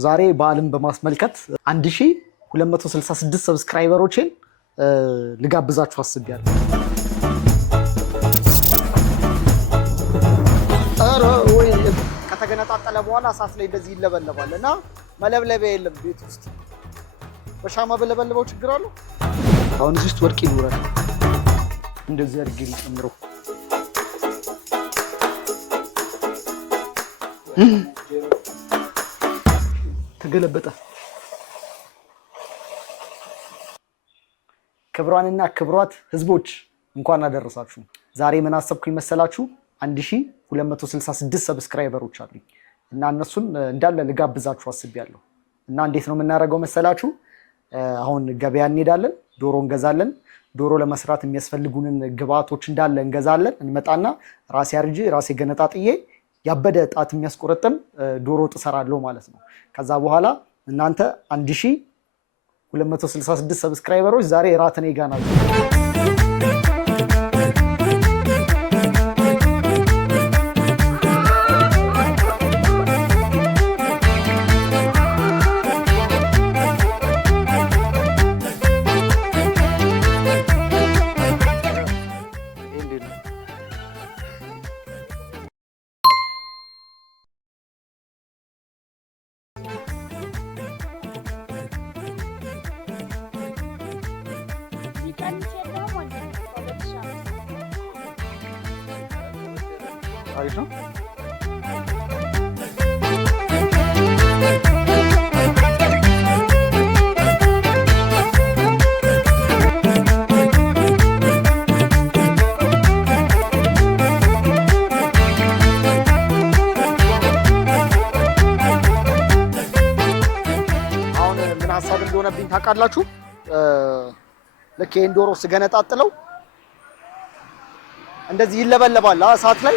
ዛሬ በዓልን በማስመልከት 1266 ሰብስክራይበሮችን ልጋብዛችሁ አስቤያለሁ። ከተገነጣጠለ በኋላ እሳት ላይ እንደዚህ ይለበለባል እና መለብለቢያ የለም ቤት ውስጥ። በሻማ በለበለበው ችግር አለው? አሁን እዚህ ውስጥ ወርቅ ይኖራል። እንደዚህ አድርጌ ልጨምረው። ተገለበጠ። ክብሯንና ክብሯት ህዝቦች እንኳን አደረሳችሁ። ዛሬ ምን አሰብኩኝ መሰላችሁ? 1266 ሰብስክራይበሮች አሉኝ እና እነሱን እንዳለ ልጋብዛችሁ አስቤያለሁ። እና እንዴት ነው የምናደርገው መሰላችሁ? አሁን ገበያ እንሄዳለን፣ ዶሮ እንገዛለን። ዶሮ ለመስራት የሚያስፈልጉንን ግብአቶች እንዳለ እንገዛለን። እንመጣና ራሴ አርጄ ራሴ ገነጣጥዬ ያበደ ጣት የሚያስቆረጥም ዶሮ ወጥ እሰራለሁ ማለት ነው። ከዛ በኋላ እናንተ 1266 ሰብስክራይበሮች ዛሬ ራት እኔ ጋር ናችሁ። አሪፍ ነው። አሁን ምን ሀሳብ እንደሆነብኝ ታውቃላችሁ? ልክ ይሄን ዶሮ ስገነጣጥለው እንደዚህ ይለበለባል እሳት ላይ።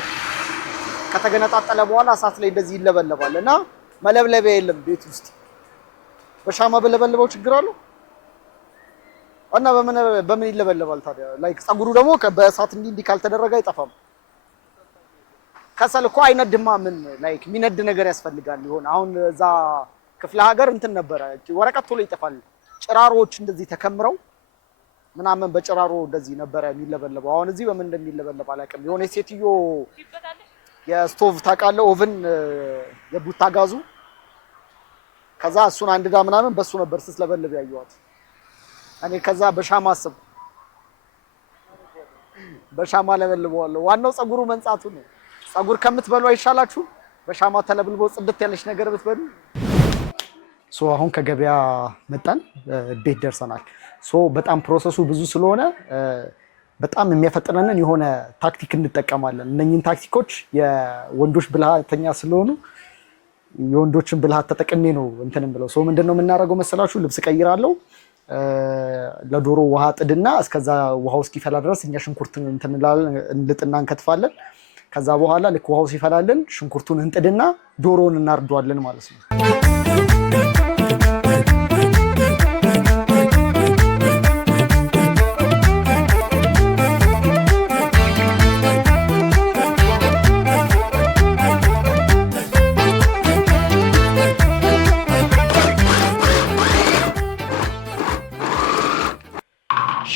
ከተገነጣጠለ በኋላ እሳት ላይ እንደዚህ ይለበለባል እና መለብለቢያ የለም ቤት ውስጥ። በሻማ በለበለበው ችግር አለው? እና በምን ይለበለባል ታዲያ? ላይክ ፀጉሩ ደግሞ በእሳት እንዲህ ካልተደረገ አይጠፋም። ከሰል እኮ አይነድማ። ምን ላይክ የሚነድ ነገር ያስፈልጋል ይሆን? አሁን እዛ ክፍለ ሀገር እንትን ነበረ፣ ወረቀት ቶሎ ይጠፋል። ጭራሮዎች እንደዚህ ተከምረው ምናምን በጭራሮ እንደዚህ ነበረ የሚለበለበው። አሁን እዚህ በምን እንደሚለበለብ አላውቅም። የሆነ ሴትዮ የስቶቭ ታውቃለህ፣ ኦቭን የቡታ ጋዙ፣ ከዛ እሱን አንድዳ ምናምን በሱ ነበር ስትለበልብ ያየኋት እኔ። ከዛ በሻማ አስብ፣ በሻማ ለበልበዋለሁ። ዋናው ፀጉሩ መንጻቱ ነው። ፀጉር ከምትበሉ አይሻላችሁ? በሻማ ተለብልቦ ጽድት ያለች ነገር ብትበሉ። አሁን ከገበያ መጣን፣ ቤት ደርሰናል። በጣም ፕሮሰሱ ብዙ ስለሆነ በጣም የሚያፈጥነንን የሆነ ታክቲክ እንጠቀማለን። እነኚህን ታክቲኮች የወንዶች ብልሃተኛ ስለሆኑ የወንዶችን ብልሃት ተጠቅሜ ነው እንትንም ብለው። ምንድነው የምናደርገው መሰላችሁ? ልብስ ቀይራለሁ፣ ለዶሮ ውሃ ጥድና እስከዛ ውሃው እስኪፈላ ድረስ እኛ ሽንኩርትን እንልጥና እንከትፋለን። ከዛ በኋላ ልክ ውሃው ሲፈላልን ሽንኩርቱን እንጥድና ዶሮውን እናርደዋለን ማለት ነው።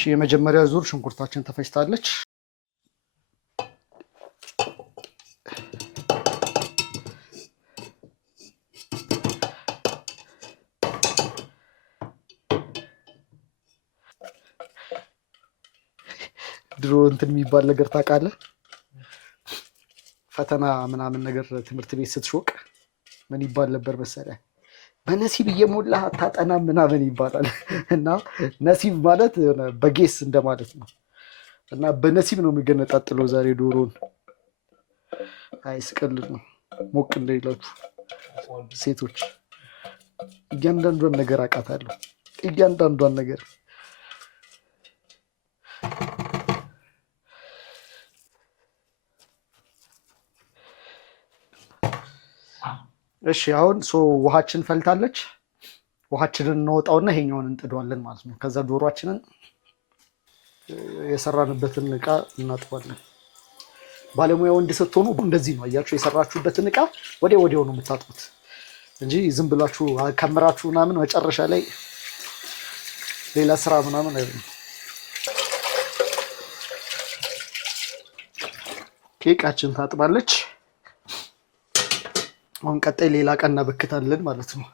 የመጀመሪያ ዙር ሽንኩርታችን ተፈጭታለች። ድሮ እንትን የሚባል ነገር ታውቃለህ? ፈተና ምናምን ነገር ትምህርት ቤት ስትሾቅ ምን ይባል ነበር መሰለህ? በነሲብ እየሞላህ አታጠናም ምናምን ይባላል። እና ነሲብ ማለት የሆነ በጌስ እንደማለት ነው። እና በነሲብ ነው የሚገነጣጥለው ዛሬ ዶሮን። አይ ስቀልድ ነው፣ ሞቅ እንደሌላችሁ ሴቶች። እያንዳንዷን ነገር አውቃታለሁ፣ እያንዳንዷን ነገር። እሺ አሁን ውሃችን ፈልታለች። ውሃችንን እናወጣውና ይሄኛውን እንጥደዋለን ማለት ነው። ከዛ ዶሮአችንን የሰራንበትን እቃ እናጥባለን። ባለሙያ ወንድ ስትሆኑ እንደዚህ ነው። አያችሁ፣ የሰራችሁበትን እቃ ወዲያው ነው የምታጥቡት። እንጂ ዝም ብላችሁ ከምራችሁ ምናምን መጨረሻ ላይ ሌላ ስራ ምናምን አይደለም። ኬካችን ታጥባለች። አሁን ቀጣይ ሌላ ቀን እናበክታለን ማለት ነው።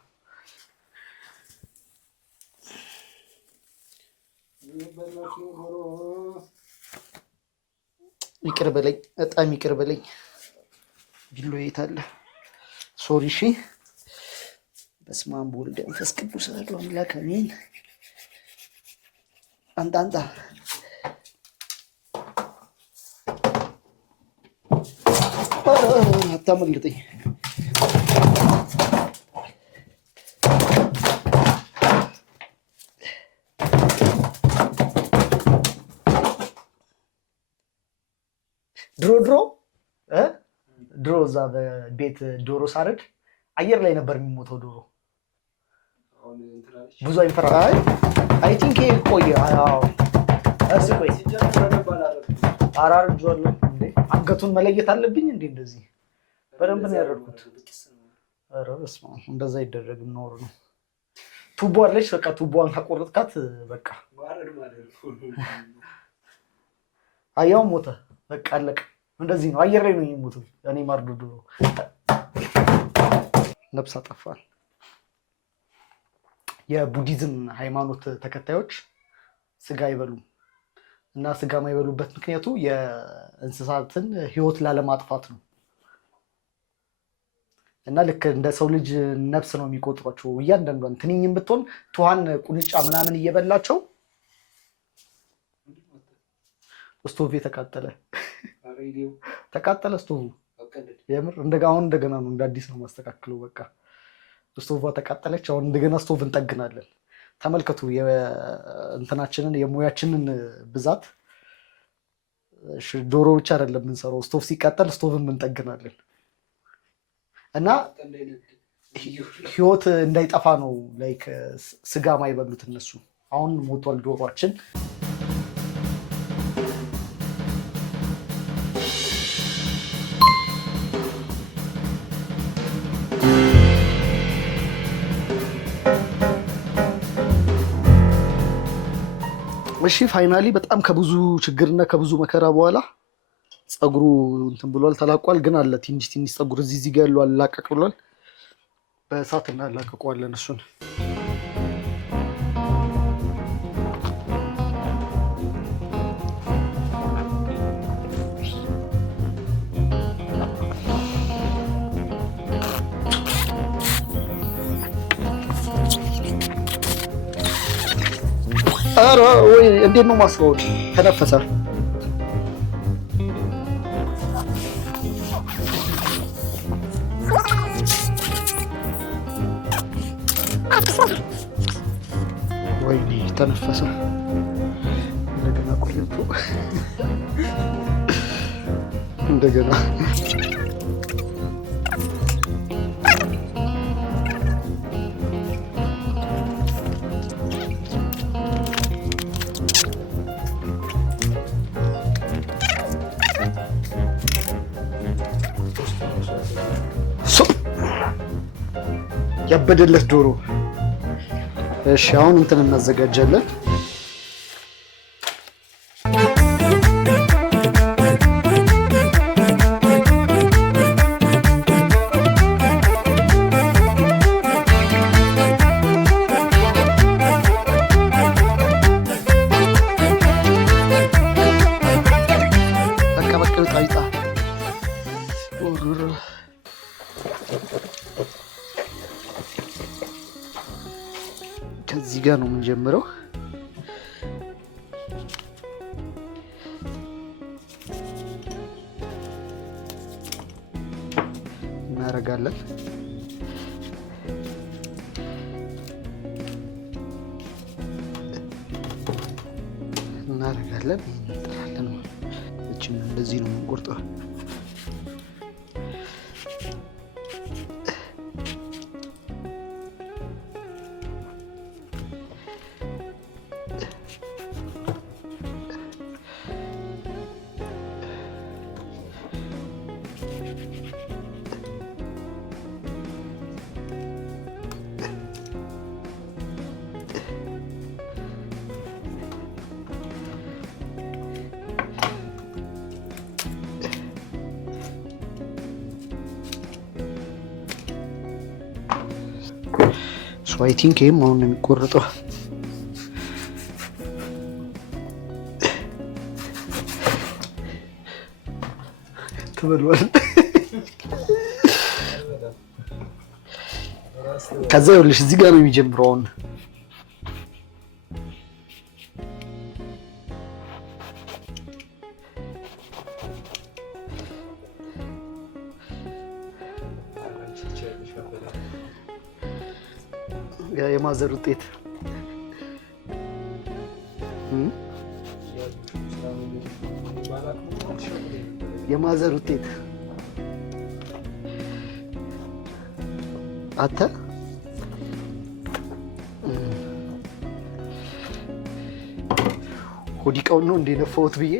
ይቅር በለኝ፣ በጣም ይቅር በለኝ። ቢሎ የት አለ? ሶሪ። እሺ። በስመ አብ ወወልድ ወመንፈስ ቅዱስ አሐዱ አምላክ አሜን። አንጣ አታመልጠኝ። ድሮ እዛ በቤት ዶሮ ሳረድ አየር ላይ ነበር የሚሞተው ዶሮ። ብዙ አይፈራ። አይ ቲንክ ይሄ ቆየ። ቆይ አራርጄዋለሁ እንዴ? አንገቱን መለየት አለብኝ እንዴ? እንደዚህ በደንብ ነው ያደረኩት። ኧረ በስመ አብ፣ እንደዛ ይደረግ ኖር ነው። ቱቦ አለች። በቃ ቱቦዋን ካቆረጥካት በቃ አያው ሞተ። በቃ አለቀ። እንደዚህ ነው፣ አየር ላይ ነው የሚሞተው። እኔ ማርዶ ዶሮ ነፍስ አጠፋል። የቡዲዝም ሃይማኖት ተከታዮች ስጋ አይበሉም እና ስጋ የማይበሉበት ምክንያቱ የእንስሳትን ሕይወት ላለማጥፋት ነው። እና ልክ እንደ ሰው ልጅ ነፍስ ነው የሚቆጥሯቸው። እያንዳንዷን ትንኝም ብትሆን ትኋን ቁንጫ ምናምን እየበላቸው። ስቶቭ ተቃጠለ። ስቶቭ የምር አሁን እንደገና ነው እንደ አዲስ ነው ማስተካክለው። በቃ ስቶቭ ተቃጠለች። አሁን እንደገና ስቶቭ እንጠግናለን። ተመልከቱ እንትናችንን የሙያችንን ብዛት። ዶሮ ብቻ አይደለም የምንሰራው፣ ስቶቭ ሲቃጠል ስቶቭን እንጠግናለን። እና ህይወት እንዳይጠፋ ነው ላይክ ስጋ ማይበሉት እነሱ። አሁን ሞቷል ዶሮአችን። እሺ ፋይናሊ በጣም ከብዙ ችግርና ከብዙ መከራ በኋላ ፀጉሩ እንትን ብሏል፣ ተላቋል። ግን አለ ትንሽ ፀጉር እዚህ ጋር ያለው አላቀቅ ብሏል። በእሳት እናላቀቀዋለን እሱን። ኧረ ወይ እንዴት ነው ማስበው? ተነፈሰ። ወይኔ ተነፈሰ። እንደገና ቆየቱ እንደገና ያበደለት ዶሮ። እሺ አሁን እንትን እናዘጋጃለን። ከዚህ ጋር ነው የምንጀምረው። እናደርጋለን። እንጥላለን። እቺን እንደዚህ ነው የምንቆርጠው። ሶ አይ ቲንክ ይሄም አሁን ነው የሚቆረጠው። ትበሏል። ከዛ ይኸውልሽ እዚህ ጋር ነው የሚጀምረው አሁን የማዘር ውጤት የማዘር ውጤት አተ ሆዲቃውን ነው እንደነፈውት ብዬ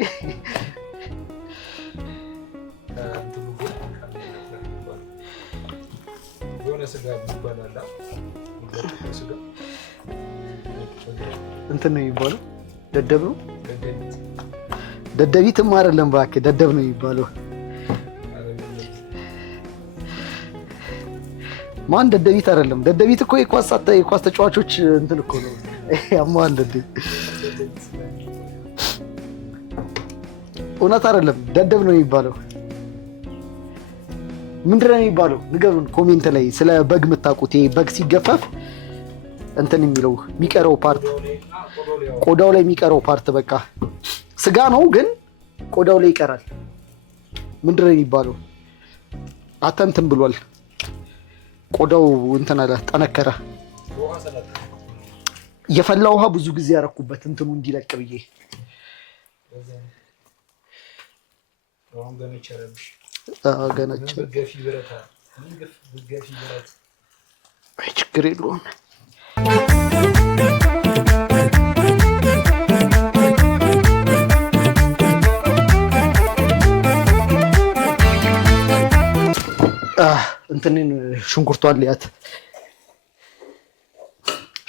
እንትን ነው የሚባለው። ደደብ ነው ደደቢትም አይደለም እባክህ፣ ደደብ ነው የሚባለው። ማን ደደቢት አይደለም። ደደቢት እኮ የኳስ ተጫዋቾች እንትን እኮ ነው። ያማል እንዴ? እውነት አይደለም፣ ደደብ ነው የሚባለው። ምንድን ነው የሚባለው? ንገሩን ኮሜንት ላይ ስለ በግ የምታውቁት። ይሄ በግ ሲገፈፍ እንትን የሚለው የሚቀረው ፓርት፣ ቆዳው ላይ የሚቀረው ፓርት፣ በቃ ስጋ ነው ግን ቆዳው ላይ ይቀራል። ምንድን ነው የሚባለው? አተንትን ብሏል። ቆዳው እንትን አለ፣ ጠነከረ። የፈላ ውሃ ብዙ ጊዜ ያረኩበት እንትኑ እንዲለቅ ብዬ። ችግር የለውም። እንትንን ሽንኩርቷን ሊያት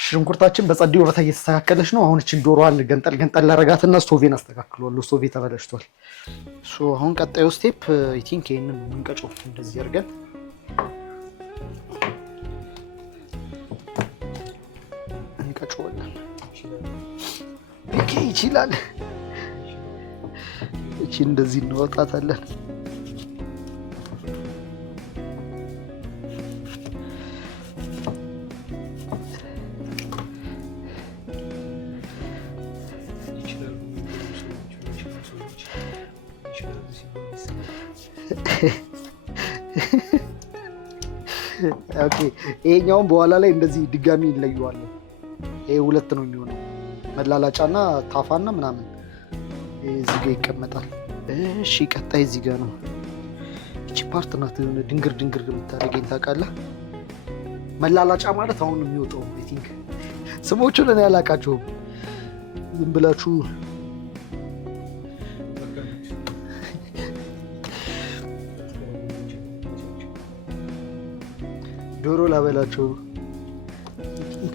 ሽንኩርታችን በጸዴ ወረታ እየተስተካከለች ነው። አሁን እችን ዶሮዋን ገንጠል ገንጠል ላረጋትና ስቶቬን አስተካክሏለሁ። ስቶቬ ተበላሽቷል። አሁን ቀጣዩ ስቴፕ አይ ቲንክ ይሄንን የምንቀጨው እንደዚህ አድርገን እንቀጨዋለን። ይችላል። እቺ እንደዚህ እንወጣታለን። ኦኬ ይሄኛውን በኋላ ላይ እንደዚህ ድጋሚ እንለየዋለን። ይሄ ሁለት ነው የሚሆነው፣ መላላጫና ታፋና ምናምን እዚህ ጋር ይቀመጣል። እሺ ቀጣይ እዚህ ጋር ነው። እቺ ፓርት ናት ድንግር ድንግር የምታደርገኝ ታውቃለህ። መላላጫ ማለት አሁን የሚወጣው አይ ቲንክ ስሞቹን እኔ አላውቃቸውም። ዝም ብላችሁ ዶሮ ላበላቸው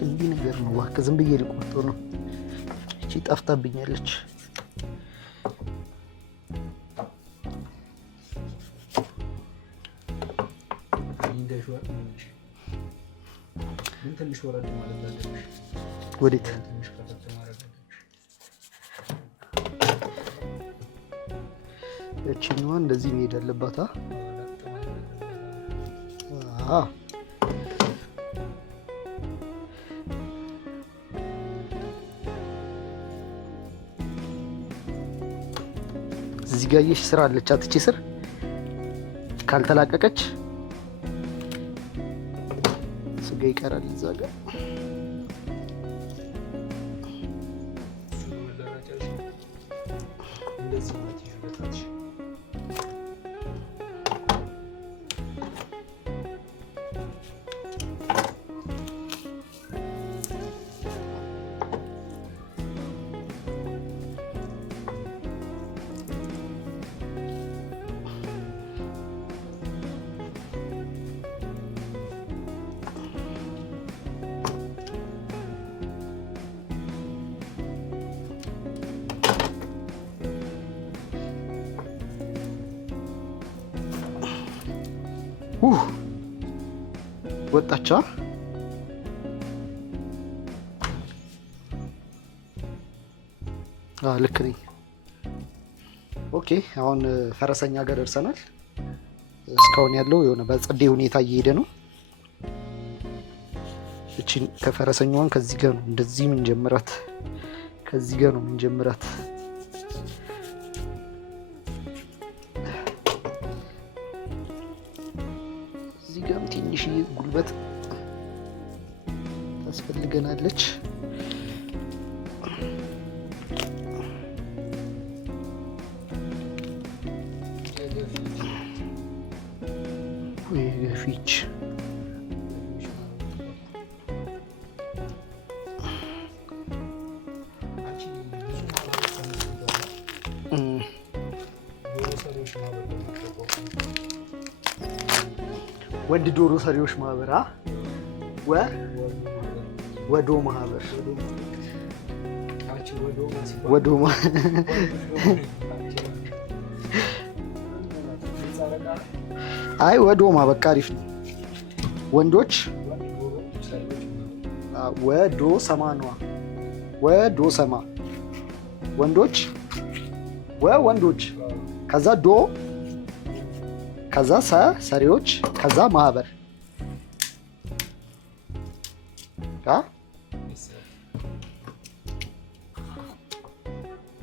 እንግዲህ ነገር ነው። እባክህ ዝም ብዬ ልቆርጠው ነው። እቺ ጠፍታብኛለች። ወዴት እቺኛዋ እንደዚህ መሄድ አለባት። እዚህ ጋር ይሽ ስራ አለች። አትቺ ስር ካልተላቀቀች ስጋ ይቀራል እዛ ጋር። ወጣቻ ልክ ነኝ። ኦኬ አሁን ፈረሰኛ ጋር ደርሰናል። እስካሁን ያለው የሆነ በጸዴ ሁኔታ እየሄደ ነው። እቺን ከፈረሰኛዋን ከዚህ ጋር ነው እንደዚህ ምን ጀምራት፣ ከዚህ ጋር ነው ምን ጀምራት። እዚህ ጋርም ትንሽ ጉልበት ታስፈልገናለች። ፊች ወንድ ዶሮ ሰሪዎች ማህበር ወዶ ማህበር አይ ወዶማ በቃ አሪፍ ነው። ወንዶች ወዶ ሰማ ነው። ወዶ ሰማ ወንዶች ወንዶች ከዛ ዶ ከዛ ሰሪዎች ከዛ ማህበር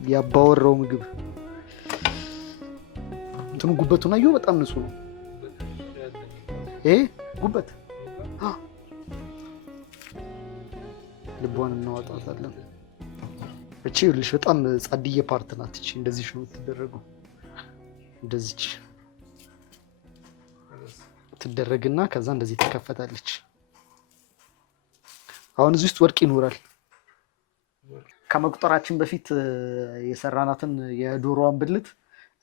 ያባወራው ምግብ እንትኑ ጉበቱን አየሁ። በጣም ንጹህ ነው ይሄ ጉበት። ልቧን እናወጣታለን። እቺ ልጅ በጣም ጻድዬ ፓርት ናት። እቺ እንደዚህ ነው የምትደረገው። እንደዚህ ትደረግና ከዛ እንደዚህ ትከፈታለች። አሁን እዚህ ውስጥ ወርቅ ይኖራል። ከመቁጠራችን በፊት የሰራናትን የዶሮዋን ብልት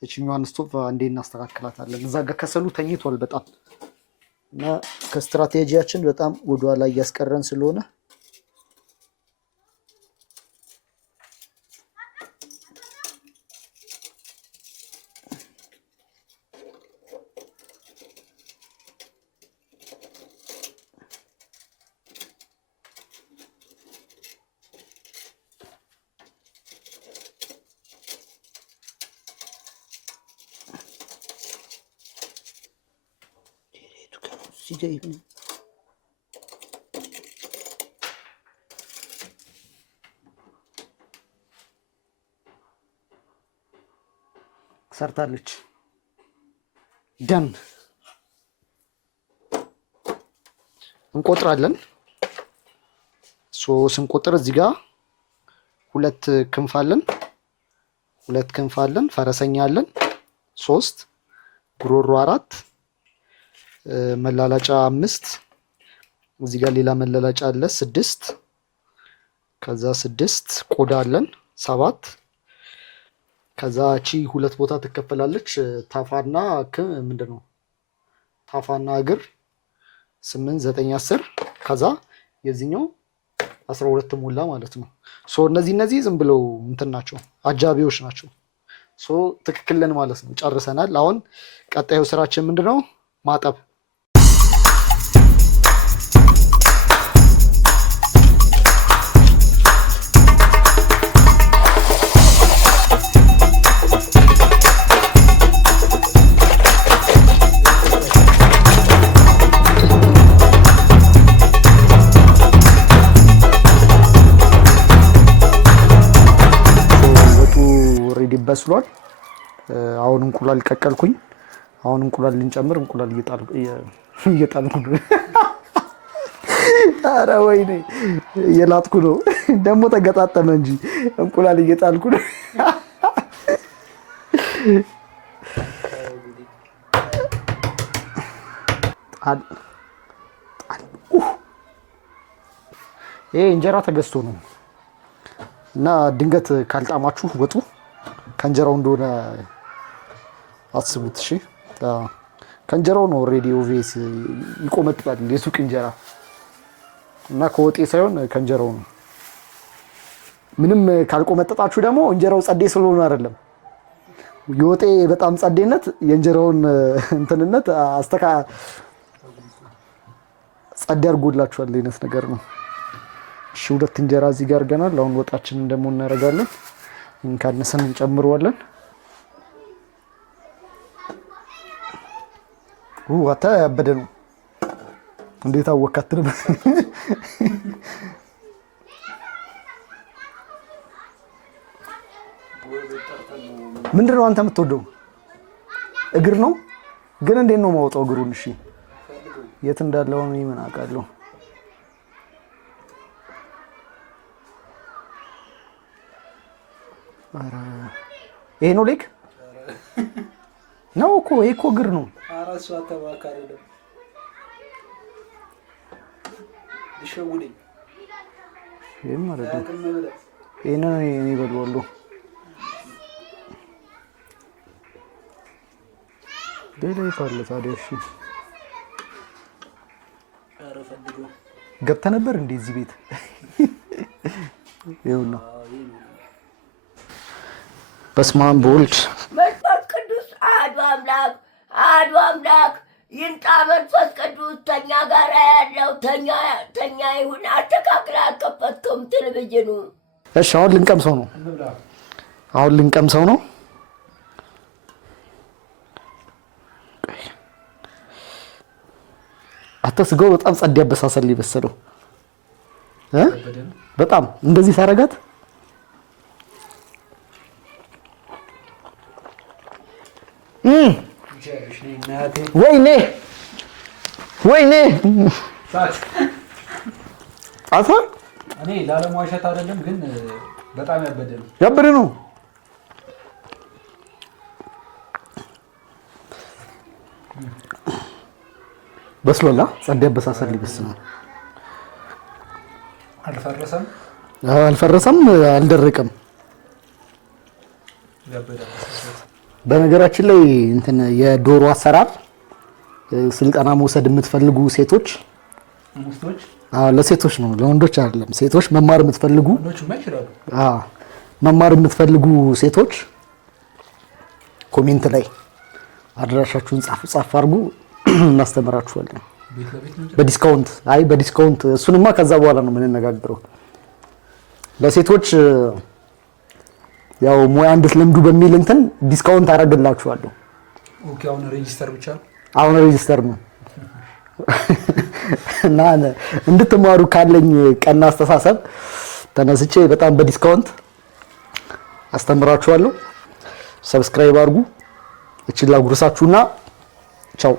እቺኛዋን ስቶፕ አንዴ እናስተካክላታለን። እዛ ጋር ከሰሉ ተኝቷል በጣም እና ከስትራቴጂያችን በጣም ወደ ኋላ እያስቀረን ስለሆነ ሰርታለች። ደን እንቆጥራለን። ስንቆጥር እዚህ ጋር ሁለት ክንፍ አለን፣ ፈረሰኛ አለን 3፣ ጉሮሮ 4፣ መላላጫ 5፣ እዚህ ጋር ሌላ መላላጫ አለ 6፣ ከዛ 6 ቆዳ አለን 7፣ ከዛ እቺ ሁለት ቦታ ትከፈላለች። ታፋና ምንድነው ታፋና እግር 8 9 10 ከዛ የዚህኛው 12 ሞላ ማለት ነው። እነዚህ ዝም ብለው እንትን ናቸው፣ አጃቢዎች ናቸው። ትክክል ነን ማለት ነው። ጨርሰናል። አሁን ቀጣዩ ስራችን ምንድነው? ማጠብ። በስሏል። አሁን እንቁላል ቀቀልኩኝ። አሁን እንቁላል ልንጨምር፣ እንቁላል እየጣልኩ ነው። ኧረ ወይኔ እየላጥኩ ነው። ደግሞ ተገጣጠመ እንጂ እንቁላል እየጣልኩ ነው። ይሄ እንጀራ ተገዝቶ ነው እና ድንገት ካልጣማችሁ ወጡ ከእንጀራው እንደሆነ አስቡት። እሺ ከእንጀራው ነው ኦልሬዲ ኦቪየስ ይቆመጥጣል የሱቅ እንጀራ እና ከወጤ ሳይሆን ከእንጀራው ነው። ምንም ካልቆመጠጣችሁ ደግሞ እንጀራው ጸዴ ስለሆነ አይደለም። የወጤ በጣም ጸዴነት የእንጀራውን እንትንነት ጸዴ አድርጎላችኋል አይነት ነገር ነው። እሺ ሁለት እንጀራ እዚህ ጋር አድርገናል። አሁን ወጣችንን ደግሞ እናደርጋለን። እንካነሰን እንጨምረዋለን። ዋታ ያበደ ነው። እንዴት አወካትንም ምንድነው አንተ የምትወደው? እግር ነው ግን እንዴት ነው ማውጣው እግሩን? እሺ የት እንዳለው ነው ምን አውቃለሁ። አረ ይሄ ነው ሌክ ነው እኮ ይሄ እኮ እግር ነው። አራሱ አተባካ አይደለም ዲሽውልኝ ይሄ ማለት ነው። ይሄ ነው እኔ በልዋለሁ። ሌላ ይፋለ ታዲያ። እሺ አረፈድጎ ገብተህ ነበር እንዴ እዚህ ቤት? ይኸውና በስመ አብ በወልድ መንፈስ ቅዱስ አሐዱ አምላክ ይምጣ። መንፈስ ቅዱስ ተኛ ጋር ያለው ተኛ ይሁን። አስተካክል አልከፈትኩም ቴሌቪዥኑ። እሺ አሁን ልንቀምሰው ነው። አተስገው በጣም ጸድ ያበሳሰል ይበሰለው በጣም እንደዚህ ታረጋት። ወይኔ አሳ እኔ ላለማዋሸት አይደለም ግን በጣም ያበደ ነው። በስሎላ ጸድ ያበሳሰል ይበስናል። አልፈረሰም አልደረቀም። በነገራችን ላይ እንትን የዶሮ አሰራር ስልጠና መውሰድ የምትፈልጉ ሴቶች ለሴቶች ነው ለወንዶች አይደለም። ሴቶች መማር የምትፈልጉ ሴቶች ኮሜንት ላይ አድራሻችሁን ጻፍ አድርጉ፣ እናስተምራችኋለን በዲስካውንት። እሱንማ ከዛ በኋላ ነው የምንነጋገረው። ለሴቶች ያው ሙያ እንድትለምዱ በሚል እንትን ዲስካውንት አደርግላችኋለሁ። ኦኬ አሁን ሬጂስተር ብቻ ነው እና እንድትማሩ ካለኝ ቀና አስተሳሰብ ተነስቼ በጣም በዲስካውንት አስተምራችኋለሁ። ሰብስክራይብ አድርጉ። እችላ ጉርሳችሁና ቻው።